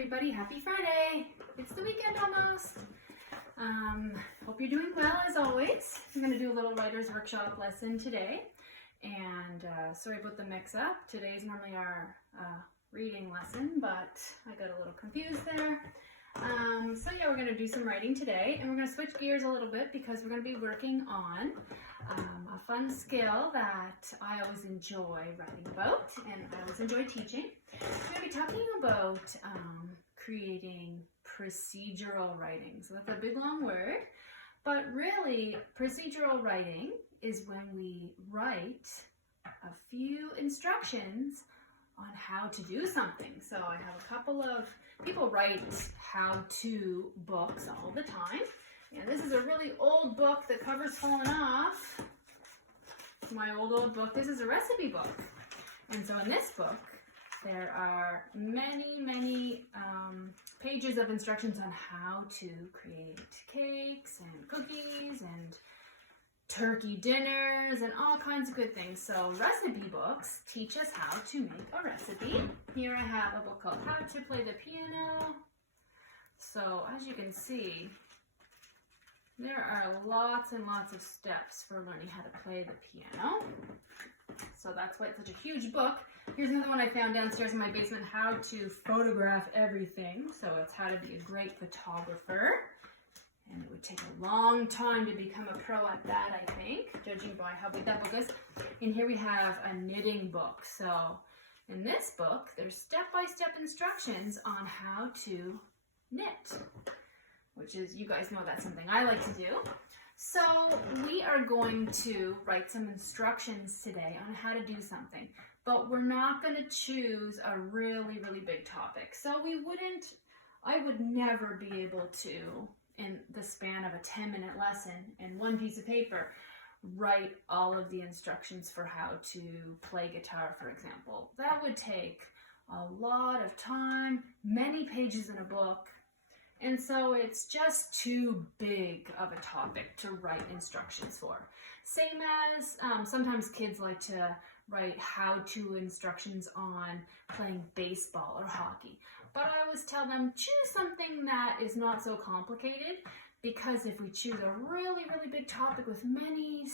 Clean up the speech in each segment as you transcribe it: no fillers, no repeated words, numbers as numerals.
everybody. Happy Friday. It's the weekend almost. Hope you're doing well as always. I'm going to do a little writer's workshop lesson today. And sorry about the mix-up. Today's normally our reading lesson, but I got a little confused there. So yeah, we're going to do some writing today, and we're going to switch gears a little bit because we're going to be working on a fun skill that I always enjoy writing about, and I always enjoy teaching. We're going to be talking about creating procedural writing. So that's a big long word, but really procedural writing is when we write a few instructions on how to do something. So I have a couple of people write how-to books all the time. And this is a really old book. The cover's fallen off. It's my old book. This is a recipe book. And so in this book, there are many pages of instructions on how to create cakes and cookies and turkey dinners and all kinds of good things. So recipe books teach us how to make a recipe. Here I have a book called How to Play the Piano. So as you can see, there are lots and lots of steps for learning how to play the piano. So that's why it's such a huge book. Here's another one I found downstairs in my basement, How to Photograph Everything. So it's how to be a great photographer. And it would take a long time to become a pro at that, I think, judging by how big that book is. And here we have a knitting book. So in this book, there's step-by-step instructions on how to knit, which is, you guys know that's something I like to do. So we are going to write some instructions today on how to do something, but we're not going to choose a really big topic. So I would never be able to, in the span of a 10-minute lesson and one piece of paper, write all of the instructions for how to play guitar, for example. That would take a lot of time, many pages in a book, and so it's just too big of a topic to write instructions for. Same as sometimes kids like to write how-to instructions on playing baseball or hockey. But I always tell them, choose something that is not so complicated, because if we choose a really big topic with many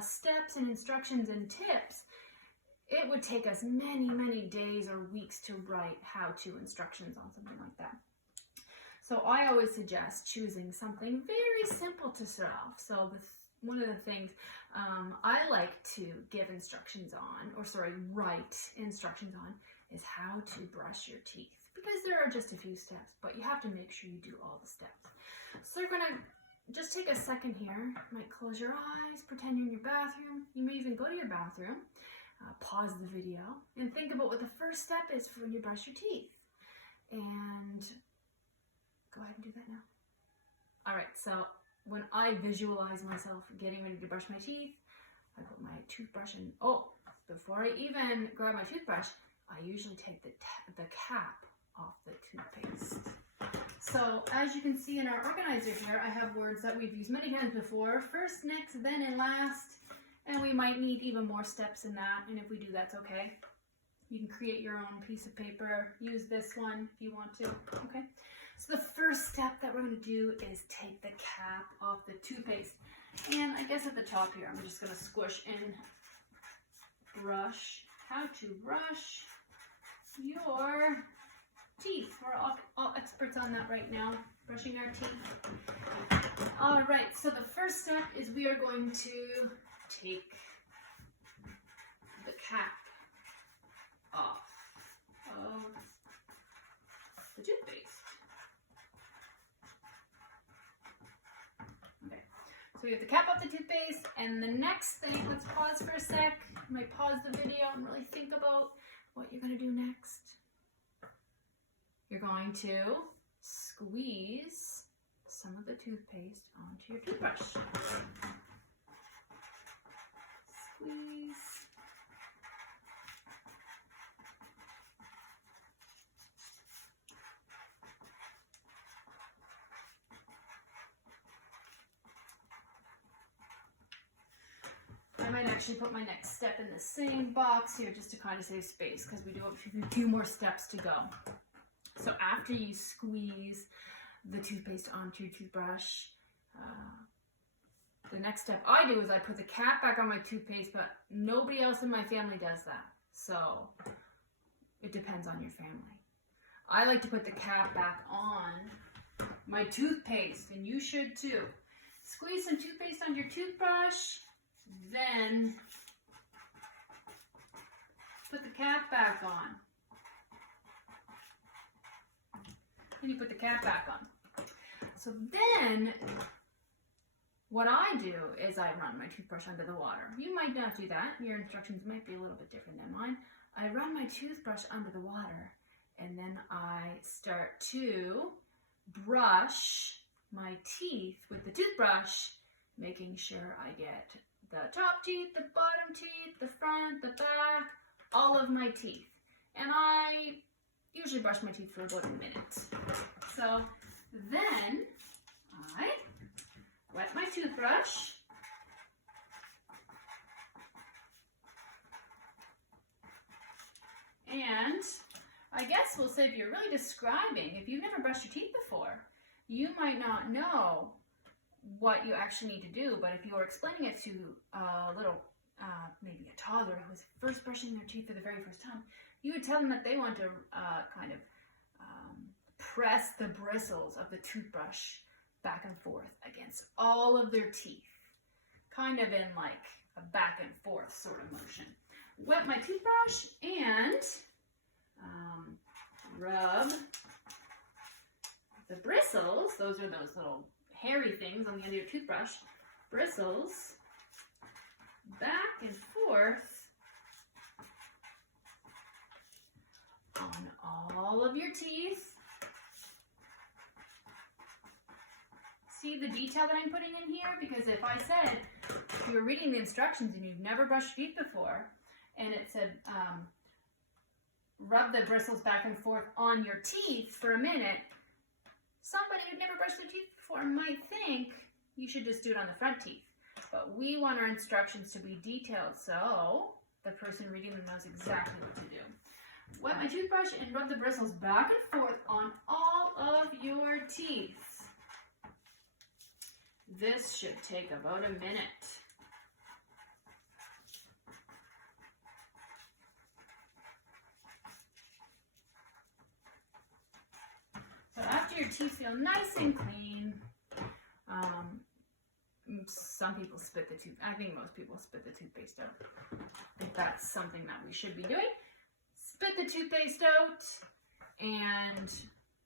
steps and instructions and tips, it would take us many days or weeks to write how-to instructions on something like that. So I always suggest choosing something very simple to start off. So one of the things I like to give instructions on, write instructions on, is how to brush your teeth. Because there are just a few steps, but you have to make sure you do all the steps. So you're gonna just take a second here. You might close your eyes, pretend you're in your bathroom. You may even go to your bathroom, pause the video, and think about what the first step is for when you brush your teeth. And go ahead and do that now. All right, so when I visualize myself getting ready to brush my teeth, I put my toothbrush in. Oh, before I even grab my toothbrush, I usually take the cap off the toothpaste. So as you can see in our organizer here, I have words that we've used many times before: first, next, then, and last. And we might need even more steps in that, and if we do, that's okay. You can create your own piece of paper, use this one if you want to, okay? So the first step that we're going to do is take the cap off the toothpaste. And I guess at the top here, I'm just going to squish in brush. How to brush your teeth. We're all experts on that right now, brushing our teeth. All right, so the first step is we are going to take the cap off of the toothpaste. Okay, so we have the cap off the toothpaste, and the next thing, let's pause for a sec. You might pause the video and really think about what you're going to do next. You're going to squeeze some of the toothpaste onto your toothbrush. Squeeze. I might actually put my next step in the same box here just to kind of save space, because we do have a few more steps to go. So So after you squeeze the toothpaste onto your toothbrush, the next step I do is I put the cap back on my toothpaste, but nobody else in my family does that. So it depends on your family. I like to put the cap back on my toothpaste, and you should too. Squeeze some toothpaste on your toothbrush, then put the cap back on. And you put the cap back on. So then, what I do is I run my toothbrush under the water. You might not do that. Your instructions might be a little bit different than mine. I run my toothbrush under the water, and then I start to brush my teeth with the toothbrush, making sure I get the top teeth, the bottom teeth, the front, the back, all of my teeth. And I usually brush my teeth for about a minute. So then I wet my toothbrush. And I guess we'll say if you're really describing, if you've never brushed your teeth before, you might not know what you actually need to do, but if you were explaining it to a little, maybe a toddler who was first brushing their teeth for the very first time, you would tell them that they want to kind of press the bristles of the toothbrush back and forth against all of their teeth, kind of in like a back and forth sort of motion. Wet my toothbrush and rub the bristles. Those are those little hairy things on the end of your toothbrush. Bristles back and forth on all of your teeth. See the detail that I'm putting in here? Because if I said, if you were reading the instructions and you've never brushed your teeth before, and it said, rub the bristles back and forth on your teeth for a minute, somebody who'd never brushed their teeth before might think you should just do it on the front teeth. But we want our instructions to be detailed so the person reading them knows exactly what to do. Wet my toothbrush and rub the bristles back and forth on all of your teeth. This should take about a minute. So after your teeth feel nice and clean, some people spit the tooth. I think most people spit the toothpaste out. I think that's something that we should be doing. Spit the toothpaste out and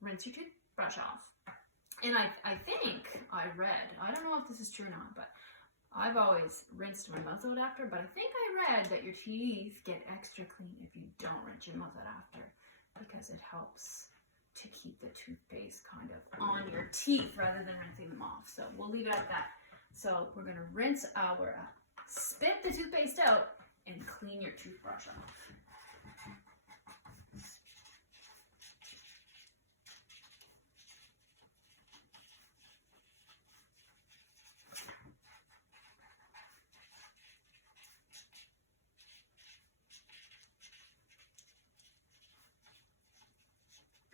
rinse your toothbrush off. And I think I read, I don't know if this is true or not, but I've always rinsed my mouth out after, but I think I read that your teeth get extra clean if you don't rinse your mouth out after, because it helps to keep the toothpaste kind of on your teeth rather than rinsing them off. So we'll leave it at that. So we're going to rinse our, spit the toothpaste out and clean your toothbrush off.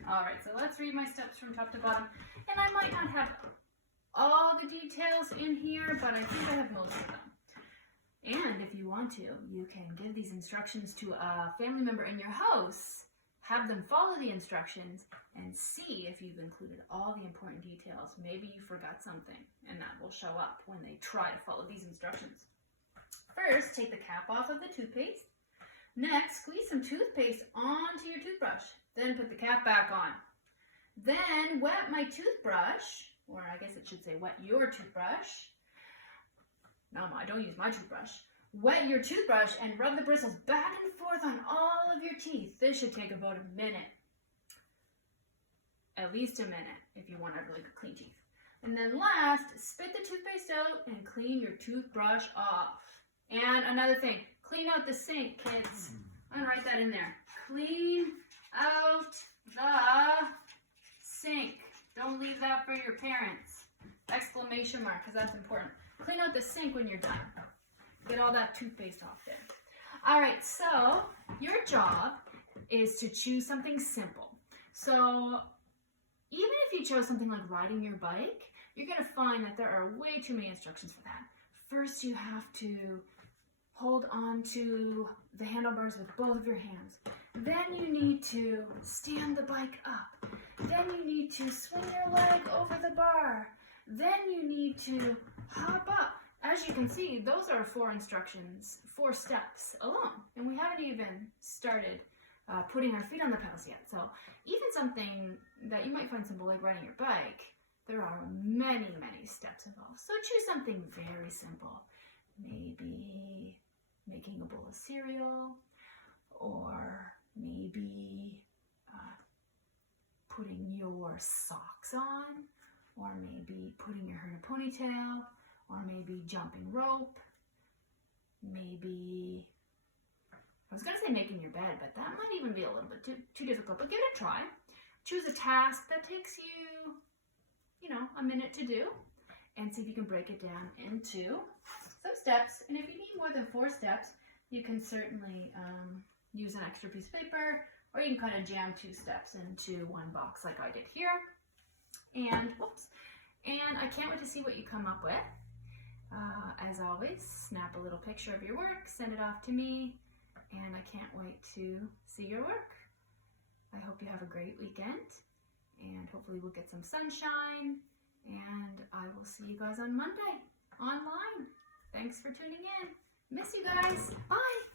All right, so let's read my steps from top to bottom. And I might not have all the details in here, but I think I have most of them. And if you want to, you can give these instructions to a family member in your house, have them follow the instructions, and see if you've included all the important details. Maybe you forgot something, and that will show up when they try to follow these instructions. First, take the cap off of the toothpaste. Next, squeeze some toothpaste onto your toothbrush. Then put the cap back on. Then wet my toothbrush, or I guess it should say wet your toothbrush. No, I don't use my toothbrush. Wet your toothbrush and rub the bristles back and forth on all of your teeth. This should take about a minute. At least a minute if you want to have really good clean teeth. And then last, spit the toothpaste out and clean your toothbrush off. And another thing, clean out the sink, kids. I'm going to write that in there. Clean out the sink. Don't leave that for your parents. Exclamation mark, because that's important. Clean out the sink when you're done. Get all that toothpaste off there. All right, so your job is to choose something simple. So even if you chose something like riding your bike, you're going to find that there are way too many instructions for that. First, you have to hold on to the handlebars with both of your hands. Then you need to stand the bike up. Then you need to swing your leg over the bar. Then you need to hop up. As you can see, those are 4 instructions, 4 steps alone. And we haven't even started putting our feet on the pedals yet. So even something that you might find simple like riding your bike, there are many, many steps involved. So choose something very simple. Maybe making a bowl of cereal, or maybe putting your socks on, or maybe putting your hair in a ponytail, or maybe jumping rope, maybe, I was going to say making your bed, but that might even be a little bit too difficult, but give it a try. Choose a task that takes you, a minute to do, and see if you can break it down into some steps. And if you need more than 4 steps, you can certainly use an extra piece of paper, or you can kind of jam 2 steps into one box like I did here. And, and I can't wait to see what you come up with. As always, snap a little picture of your work, send it off to me, and I can't wait to see your work. I hope you have a great weekend, and hopefully we'll get some sunshine, and I will see you guys on Monday online. Thanks for tuning in. Miss you guys. Bye.